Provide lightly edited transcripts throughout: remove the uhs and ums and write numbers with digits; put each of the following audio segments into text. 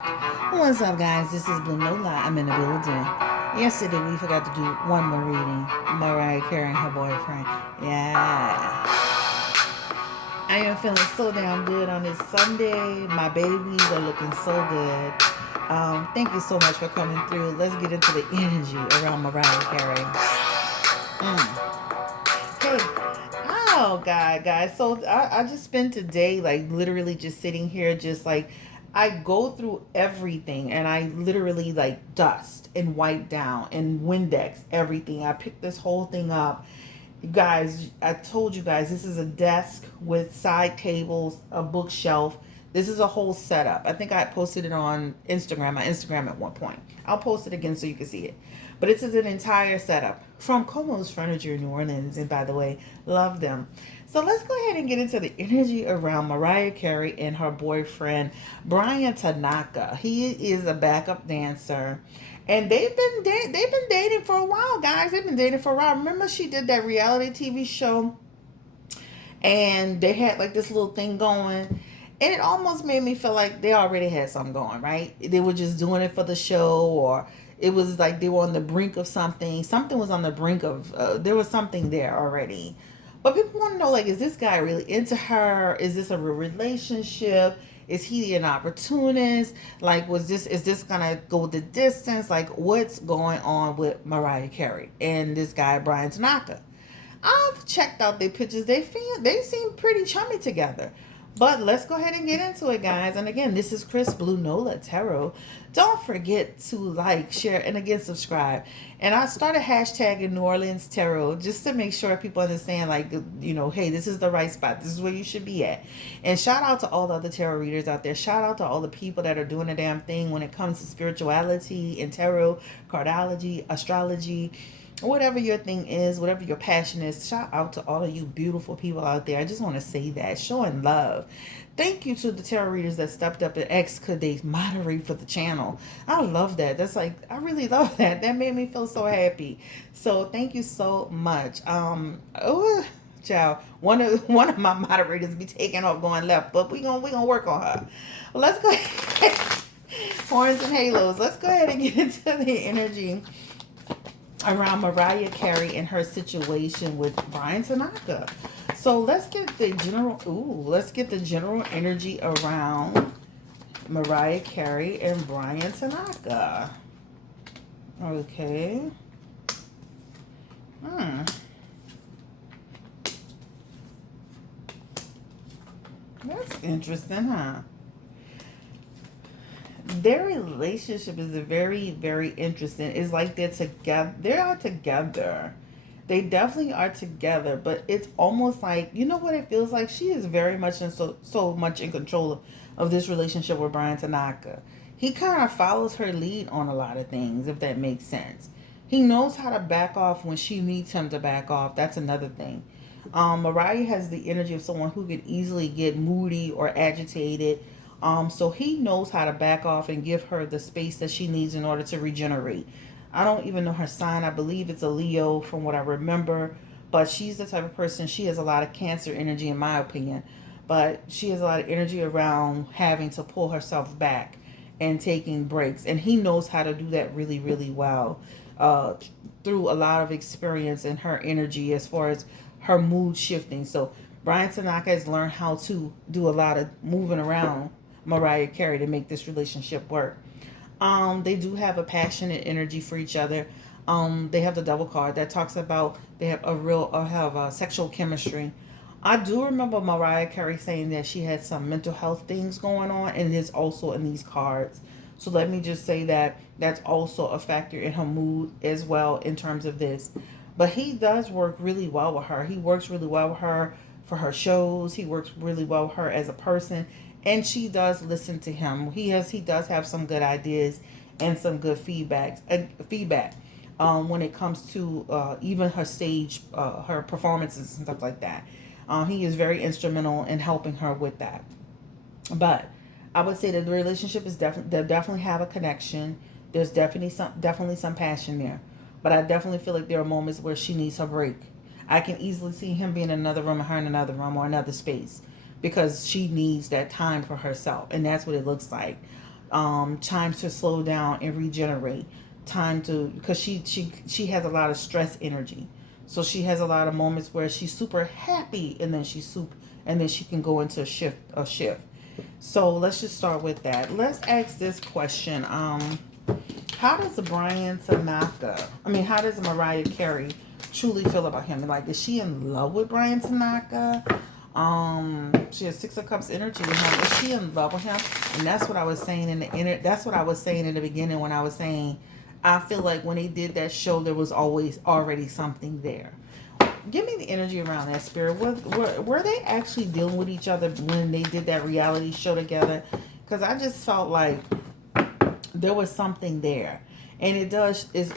What's up, guys? This is Blue Nola. I'm in the building. Yesterday, we forgot to do one more reading. Mariah Carey and her boyfriend. Yeah. I am feeling so damn good on this Sunday. My babies are looking so good. Thank you so much for coming through. Let's get into the energy around Mariah Carey. Hey, oh God, guys. So I just spent today like literally just sitting here, just like I go through everything and I literally like dust and wipe down and Windex everything. I picked this whole thing up. You guys, I told you guys this is a desk with side tables, a bookshelf. This is a whole setup. I think I posted it on Instagram, my Instagram at one point. I'll post it again so you can see it. But this is an entire setup from Como's Furniture in New Orleans. And by the way, love them. So let's go ahead and get into the energy around Mariah Carey and her boyfriend, Bryan Tanaka. He is a backup dancer. And they've been dating for a while, guys. They've been dating for a while. Remember, she did that reality TV show, and they had like this little thing going, and it almost made me feel like they already had something going, right? They were just doing it for the show, or it was like they were on the brink of something. Something was on the brink of. There was something there already. But people want to know, like, is this guy really into her? Is this a real relationship? Is he an opportunist? Like, is this gonna go the distance? Like, what's going on with Mariah Carey and this guy Bryan Tanaka? I've checked out their pictures. They seem pretty chummy together. But let's go ahead and get into it, guys. And again, this is Chris Blue Nola Tarot. Don't forget to like, share, and again, subscribe. And I started hashtagging New Orleans Tarot just to make sure people understand, like, hey, this is the right spot. This is where you should be at. And shout out to all the other tarot readers out there. Shout out to all the people that are doing the damn thing when it comes to spirituality and tarot, cardology, astrology, whatever your thing is, whatever your passion is. Shout out to all of you beautiful people out there. I just want to say that, showing love. Thank you to the tarot readers that stepped up and asked could they moderate for the channel. I love that. That's like, I really love that. That made me feel so happy. So thank you so much. Child, one of my moderators be taking off going left, but we gonna work on her. Well, let's go ahead. Horns and halos. Let's go ahead and get into the energy around Mariah Carey and her situation with Bryan Tanaka. So let's get the general energy around Mariah Carey and Bryan Tanaka. Okay. Hmm. That's interesting, huh? Their relationship is very, very interesting. It's like they're together. They are together. They definitely are together, but it's almost like, you know what it feels like. She is very much in so much in control of this relationship with Bryan Tanaka. He kind of follows her lead on a lot of things, if that makes sense. He knows how to back off when she needs him to back off. That's another thing. Mariah has the energy of someone who could easily get moody or agitated. So he knows how to back off and give her the space that she needs in order to regenerate. I don't even know her sign. I believe it's a Leo from what I remember. But she's the type of person, she has a lot of Cancer energy, in my opinion. But she has a lot of energy around having to pull herself back and taking breaks. And he knows how to do that really, really well, uh, through a lot of experience and her energy as far as her mood shifting. So Bryan Tanaka has learned how to do a lot of moving around Mariah Carey to make this relationship work. They do have a passionate energy for each other. They have the double card that talks about they have a real or have a sexual chemistry. I do remember Mariah Carey saying that she had some mental health things going on, and it is also in these cards. So let me just say that that's also a factor in her mood as well in terms of this. But he does work really well with her. He works really well with her for her shows. He works really well with her as a person, and she does listen to him. He does have some good ideas and some good feedback when it comes to even her stage, her performances and stuff like that. He is very instrumental in helping her with that. But I would say that the relationship is definitely, they definitely have a connection. There's definitely some passion there. But I definitely feel like there are moments where she needs her break. I can easily see him being in another room and her in another room or another space because she needs that time for herself, and that's what it looks like. Time to slow down and regenerate. Time to, because she has a lot of stress energy, so she has a lot of moments where she's super happy, and then and then she can go into a shift. So let's just start with that. Let's ask this question. How does Bryan Tanaka, how does Mariah Carey truly feel about him? Like, is she in love with Bryan Tanaka? She has Six of Cups energy with him. Is she in love with him? And that's what I was saying that's what I was saying in the beginning, when I was saying I feel like when they did that show, there was always already something there. Give me the energy around that, Spirit. Were they actually dealing with each other when they did that reality show together? Because I just felt like there was something there, and it does is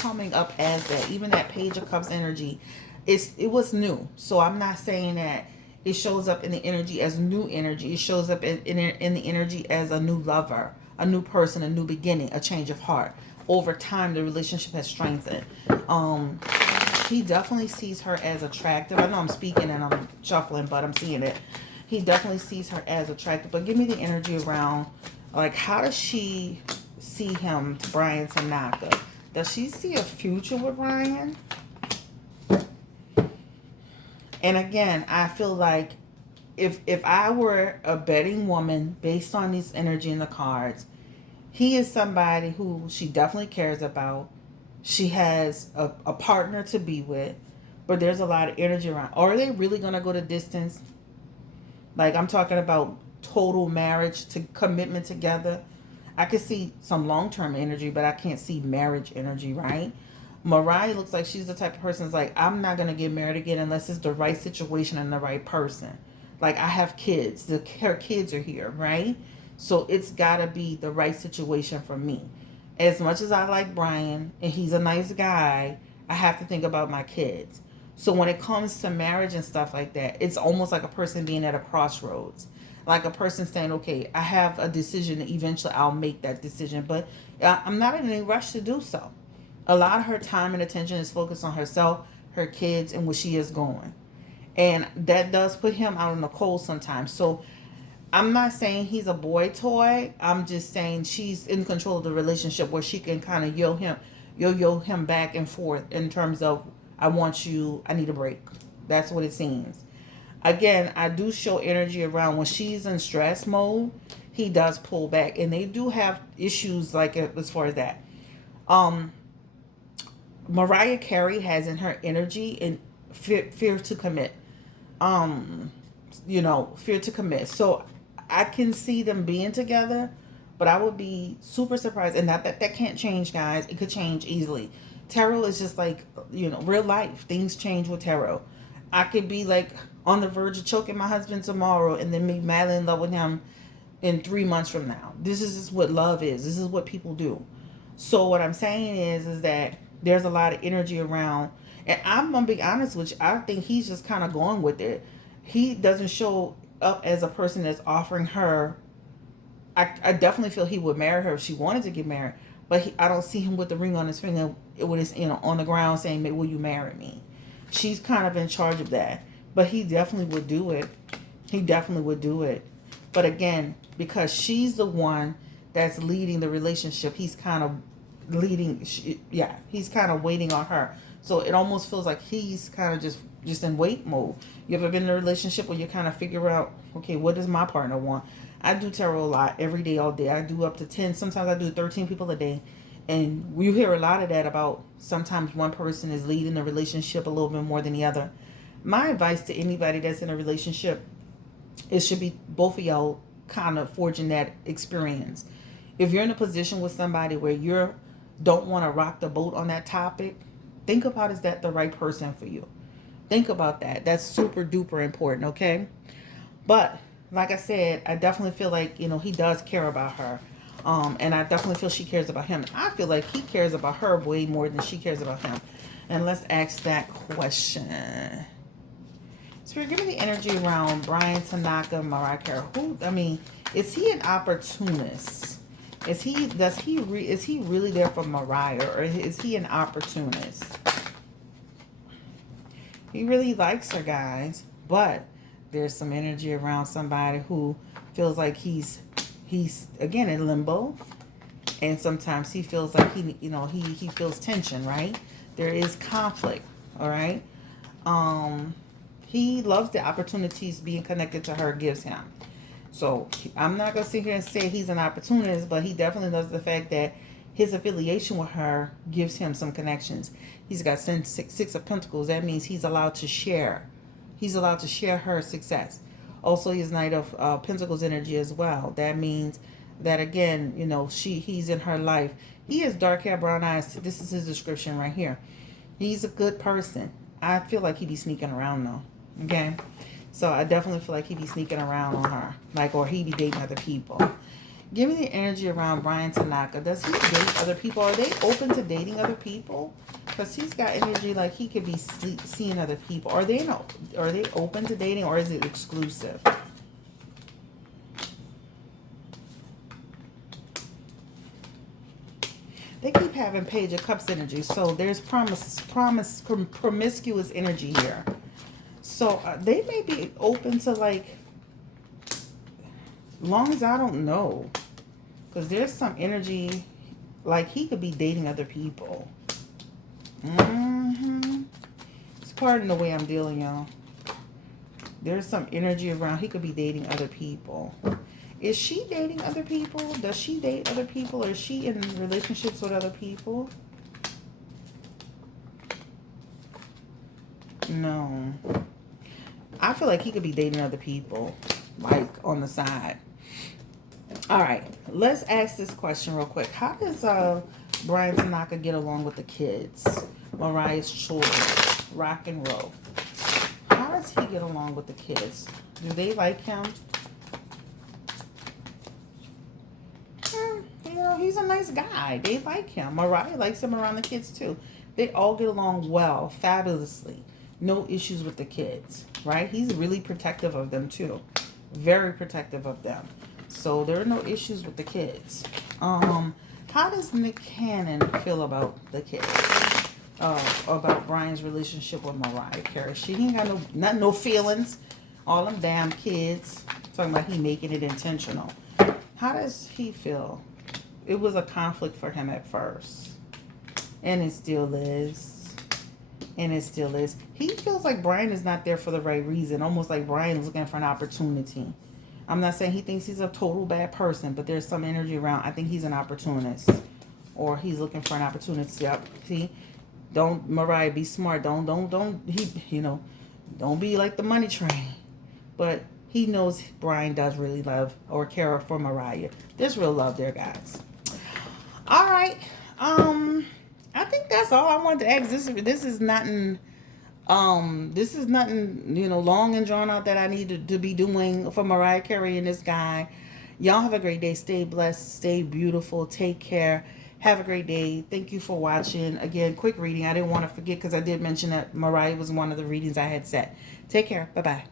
coming up as that. Even that Page of Cups energy, it was new. So I'm not saying that it shows up in the energy as new energy. It shows up in the energy as a new lover, a new person, a new beginning, a change of heart. Over time, the relationship has strengthened. He definitely sees her as attractive. I know I'm speaking and I'm shuffling, but I'm seeing it. He definitely sees her as attractive. But give me the energy around, like, how does she see him, Bryan Tanaka? Does she see a future with Bryan? And again, I feel like if I were a betting woman based on this energy in the cards, he is somebody who she definitely cares about. She has a partner to be with, but there's a lot of energy around. Are they really going to go the distance? Like, I'm talking about total marriage to commitment together. I could see some long-term energy, but I can't see marriage energy, right? Mariah looks like she's the type of person that's like, I'm not going to get married again unless it's the right situation and the right person. Like, I have kids. Her kids are here, right? So it's got to be the right situation for me. As much as I like Bryan, and he's a nice guy, I have to think about my kids. So when it comes to marriage and stuff like that, it's almost like a person being at a crossroads. Like a person saying, okay, I have a decision, and eventually I'll make that decision, but I'm not in any rush to do so. A lot of her time and attention is focused on herself, her kids, and where she is going. And that does put him out in the cold sometimes. So I'm not saying he's a boy toy. I'm just saying she's in control of the relationship, where she can kind of yo him back and forth in terms of, I want you, I need a break. That's what it seems. Again, I do show energy around when she's in stress mode. He does pull back, and they do have issues like as far as that. Um, Mariah Carey has in her energy and fear to commit. Um, fear to commit. So I can see them being together, but I would be super surprised. And not that can't change, guys. It could change easily. Tarot is just like, real life. Things change with tarot. I could be like on the verge of choking my husband tomorrow, and then be madly in love with him in 3 months from now. This is just what love is. This is what people do. So what I'm saying is that there's a lot of energy around, and I'm gonna be honest with you. I think he's just kind of going with it. He doesn't show up as a person that's offering her. I definitely feel he would marry her if she wanted to get married, but I don't see him with the ring on his finger, with his on the ground saying, "Will you marry me?" She's kind of in charge of that, but he definitely would do it. He definitely would do it. But again, because she's the one that's leading the relationship, he's kind of he's kind of waiting on her. So it almost feels like he's kind of just in wait mode. You ever been in a relationship where you kind of figure out, okay, what does my partner want? I do tarot a lot, every day, all day. I do up to 10. Sometimes I do 13 people a day. And you hear a lot of that about sometimes one person is leading the relationship a little bit more than the other. My advice to anybody that's in a relationship, it should be both of y'all kind of forging that experience. If you're in a position with somebody where you don't want to rock the boat on that topic, think about, is that the right person for you? Think about that. That's super duper important, okay? But like I said, I definitely feel like, he does care about her. And I definitely feel she cares about him. I feel like he cares about her way more than she cares about him. And let's ask that question. Spirit, give me the energy around Bryan Tanaka, Mariah Carey. Is he an opportunist? Is he really there for Mariah, or is he an opportunist? He really likes her, guys, but there's some energy around somebody who feels like he's he's again in limbo, and sometimes he feels like he feels tension, right? There is conflict, all right? Um, he loves the opportunities being connected to her gives him. So I'm not gonna sit here and say he's an opportunist, but he definitely loves the fact that his affiliation with her gives him some connections. He's got six of Pentacles. That means he's allowed to share. He's allowed to share her success. Also, he's Knight of Pentacles energy as well. That means that again, he's in her life. He has dark hair, brown eyes. This is his description right here. He's a good person. I feel like he be sneaking around though. Okay. So I definitely feel like he be sneaking around on her. Or he be dating other people. Give me the energy around Bryan Tanaka. Does he date other people? Are they open to dating other people? Because he's got energy like he could be seeing other people. Are they open to dating, or is it exclusive? They keep having Page of Cups energy. So there's promiscuous energy here. So they may be open to long as I don't know. Because there's some energy like he could be dating other people. It's pardon the way I'm dealing, y'all. There's some energy around. He could be dating other people. Is she dating other people? Does she date other people? Or is she in relationships with other people? No. I feel like he could be dating other people, on the side. All right, let's ask this question real quick. How does Bryan Tanaka get along with the kids? Mariah's children, rock and roll. How does he get along with the kids? Do they like him? He's a nice guy. They like him. Mariah likes him around the kids too. They all get along well, fabulously. No issues with the kids, right? He's really protective of them too. Very protective of them. So there are no issues with the kids. How does Nick Cannon feel about the kids? About Bryan's relationship with Mariah Carey. She ain't got no feelings. All them damn kids. Talking about he making it intentional. How does he feel? It was a conflict for him at first. And it still is. And it still is. He feels like Bryan is not there for the right reason. Almost like Bryan is looking for an opportunity. I'm not saying he thinks he's a total bad person, but there's some energy around. I think he's an opportunist. Or he's looking for an opportunity. Yep. See? Don't, Mariah, be smart. Don't be like the money train. But he knows Bryan does really love or care for Mariah. There's real love there, guys. All right. I think that's all I wanted to ask. This is nothing long and drawn out that I need to be doing for Mariah Carey and this guy. Y'all have a great day. Stay blessed. Stay beautiful. Take care. Have a great day. Thank you for watching. Again, quick reading. I didn't want to forget because I did mention that Mariah was one of the readings I had set. Take care. Bye-bye.